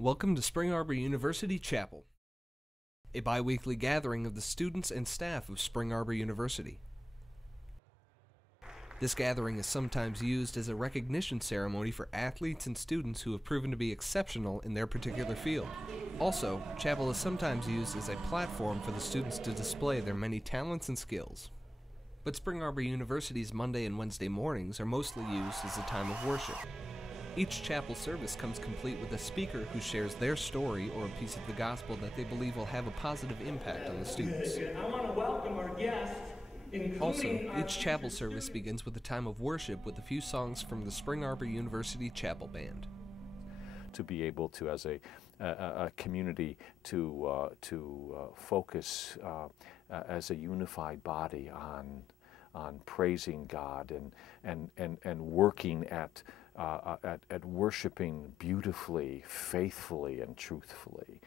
Welcome to Spring Arbor University Chapel, a bi-weekly gathering of the students and staff of Spring Arbor University. This gathering is sometimes used as a recognition ceremony for athletes and students who have proven to be exceptional in their particular field. Also, chapel is sometimes used as a platform for the students to display their many talents and skills. But Spring Arbor University's Monday and Wednesday mornings are mostly used as a time of worship. Each chapel service comes complete with a speaker who shares their story or a piece of the gospel that they believe will have a positive impact on the students. I want to welcome our guests. Also, each chapel service begins with a time of worship with a few songs from the Spring Arbor University Chapel Band. To be able to, as a community, to focus as a unified body on praising God and working at worshiping beautifully, faithfully, and truthfully.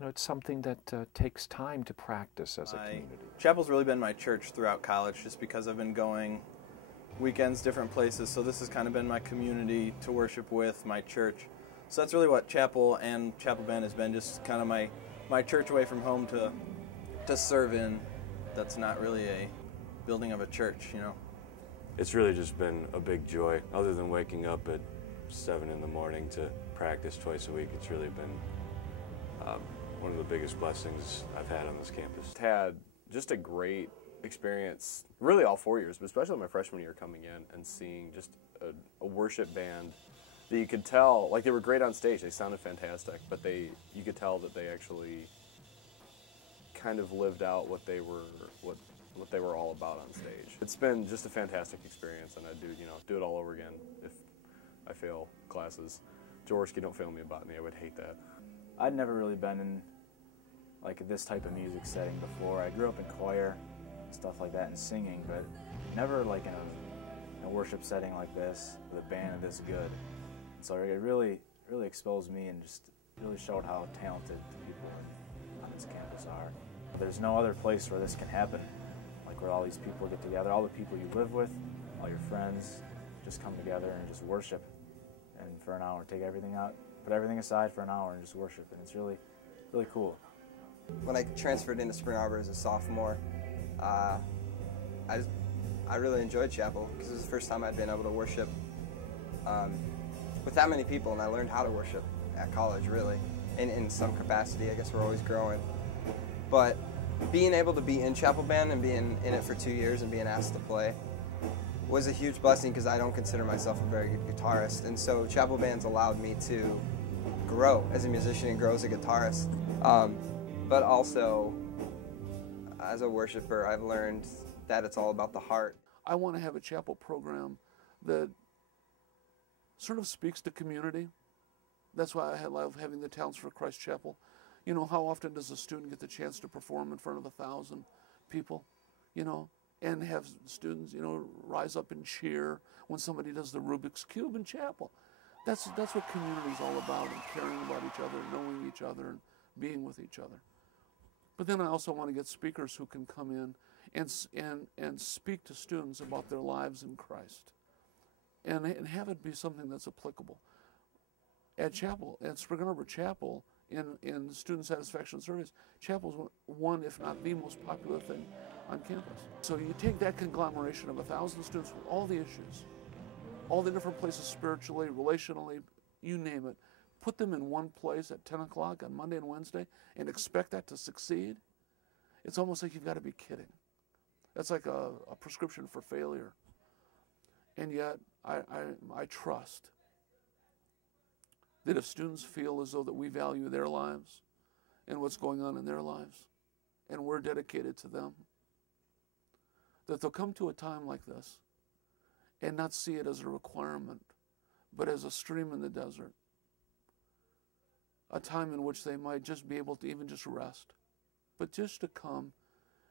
It's something that takes time to practice as a community. Chapel's really been my church throughout college, just because I've been going weekends, different places. So this has kind of been my community to worship with, my church. So that's really what chapel and chapel band has been, just kind of my church away from home to serve in. That's not really a building of a church, you know. It's really just been a big joy. Other than waking up at 7 in the morning to practice twice a week, it's really been one of the biggest blessings I've had on this campus. Had just a great experience, really all 4 years, but especially my freshman year coming in and seeing just a worship band that you could tell, like, they were great on stage, they sounded fantastic, but you could tell that they actually kind of lived out what they were all about on stage. It's been just a fantastic experience, and I'd do it all over again if I fail classes. Jaworski, don't fail me in botany, I would hate that. I'd never really been in like this type of music setting before. I grew up in choir, stuff like that, and singing, but never like in a worship setting like this with a band this good. So it really exposed me and just really showed how talented the people on this campus are. There's no other place where this can happen, like where all these people get together, all the people you live with, all your friends, just come together and just worship, and for an hour take everything out, put everything aside for an hour and just worship, and it's really cool. When I transferred into Spring Arbor as a sophomore, I really enjoyed chapel because it was the first time I'd been able to worship with that many people, and I learned how to worship at college, really, in some capacity. I guess we're always growing. But being able to be in chapel band and being in it for 2 years and being asked to play was a huge blessing, because I don't consider myself a very good guitarist, and so chapel bands allowed me to grow as a musician and grow as a guitarist. But also, as a worshiper, I've learned that it's all about the heart. I want to have a chapel program that sort of speaks to community. That's why I love having the Talents for Christ Chapel. You know, how often does a student get the chance to perform in front of 1,000 people, and have students, rise up and cheer when somebody does the Rubik's Cube in chapel? That's what community is all about, and caring about each other, knowing each other, and being with each other. But then I also want to get speakers who can come in and speak to students about their lives in Christ, and have it be something that's applicable. At Spring Arbor Chapel, in student satisfaction surveys, chapel is one, if not the most popular thing on campus. So you take that conglomeration of 1,000 students with all the issues, all the different places spiritually, relationally, you name it, put them in one place at 10 o'clock on Monday and Wednesday and expect that to succeed. It's almost like you've got to be kidding. That's like a prescription for failure. And yet, I trust that if students feel as though that we value their lives and what's going on in their lives, and we're dedicated to them, that they'll come to a time like this and not see it as a requirement, but as a stream in the desert, a time in which they might just be able to even just rest, but just to come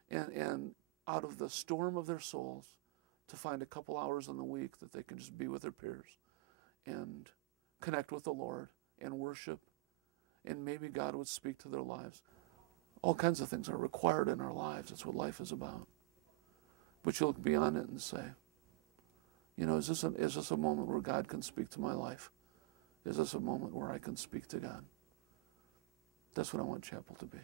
and out of the storm of their souls, to find a couple hours in the week that they can just be with their peers and connect with the Lord and worship, and maybe God would speak to their lives. All kinds of things are required in our lives. That's what life is about. But you look beyond it and say, is this a moment where God can speak to my life Is this a moment where I can speak to God? That's what I want chapel to be.